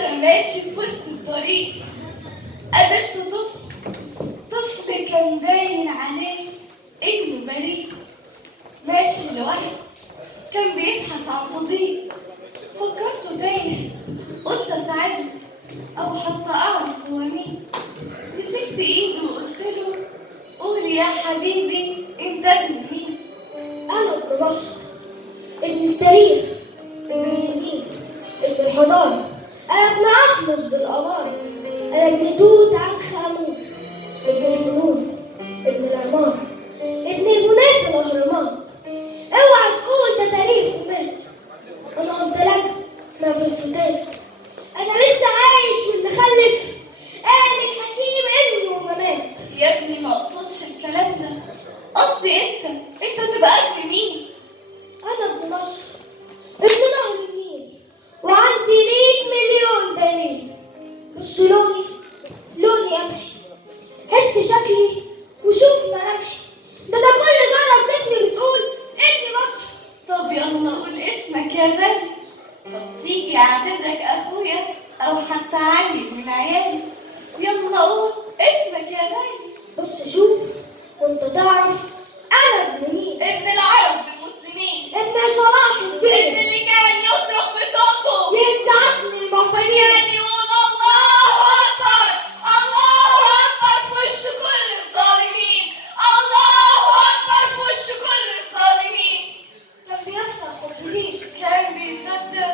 وانا ماشي في وسط الطريق قابلت طفل كان باين عليه انه بريء، ماشي لوحده كان بيبحث عن صديق. فكرته تايه، قلت اساعده او حتى اعرف هو مين. مسكت ايده وقلت له قول يا حبيبي انت ابن مين؟ أنا ابن مصر، ابن التاريخ، ابن السنين، ابن الحضارة. أنا ابن أحمص بالأمارة. أنا ابن توت عنخ آمون، ابن الفنون، ابن العمارة، ابن البنات الأهرامات. اوعى تقول ده تاريخ ومات. أنا قلت لك ما في الفتات. أنا لسه عايش واللي خلف قال الحكيم إنه ما مات. يا ابني ما اقصدش الكلام ده، قصدي انت تبقى ابن مين؟ أنا ابن مصر، ابن نهر النيل، وعندي ليك مليون دليل. بص لوني قمحي، حس شكلي وشوف ملامحي. ده كل ذرة في جسمي بتقول إني مصر. طب يلا قول اسمك يا غالي. طب تيجي اعتبرك اخويا او حتى عيل من عيالي. يلا قول اسمك يا غالي. بص شوف وانت تعرف أنا ابن مين. ابن العرب المسلمين، ابن صلاح ابن الدين، اللي كان يصرخ بصوته يهزعني المعتدين. كان يقول الله اكبر الله اكبر في وش كل الظالمين، الله اكبر في وش كل الظالمين. كان بيفطر حب دين، كان بيتغدى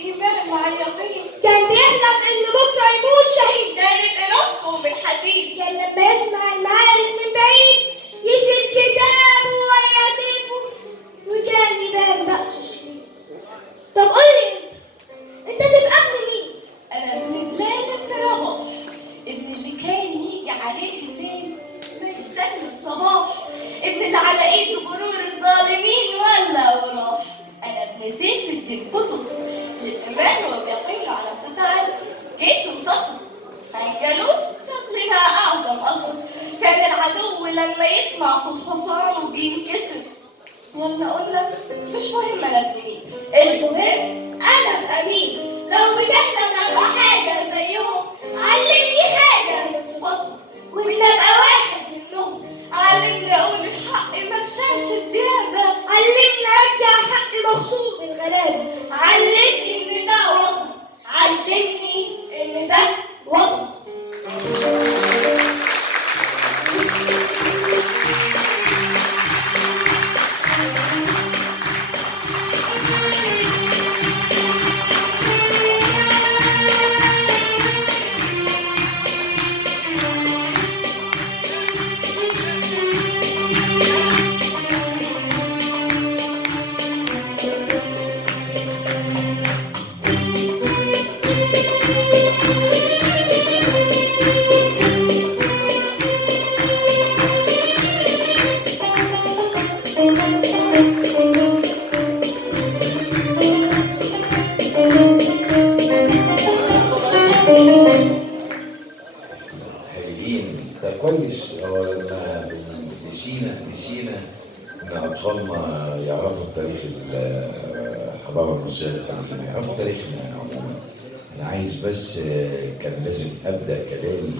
ايمان مع اليقين، كان بيحلم إن بكرة يموت شهيد. كانت ارادته بالحديد. كان لما يسمع المعارك من بعيد يشيل كتابه ويا سيفه، وكان يبان بأسه شديد. طب قولي انت تبقى ابن مين؟ انا ابن بلال بن رباح، ابن اللي كان يجي عليه الليل ما يستنى الصباح، ابن اللي على ايده جرور الظالمين ولا وراح. انا ابن سيف الدين قطز، للامان وبيقين على القتال جيش انتصر. فالجالوت ساب لنا اعظم اثر، كان العدو لما يسمع صوت حصانه بينكسر. ولا اقول لك مش مهم انا ابن مين، المهم انا ابقى مين. لو بتحلم ابقى حاجه زيهم علمني حاجه من صفاتهم، وان ابقى واحد منهم. علمني اقول الحق ما مشاش الديابه، علمنا ارجع حق مغصوب الغلابه. علمني ان ده وطن، علمني ان ده وطن. هايلين. ده كويس. هو لما نسينا ان اطفالنا يعرفوا تاريخ الحضاره المصريه القديمه، يعرفوا تاريخنا عموما. انا عايز بس كان لازم ابدا كلامي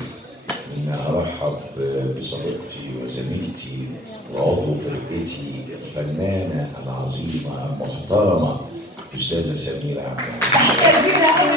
ان ارحب بصديقتي وزميلتي وعضو فرقتي الفنانه العظيمه المحترمه استاذه سميره عبد العزيز. كبيره قوي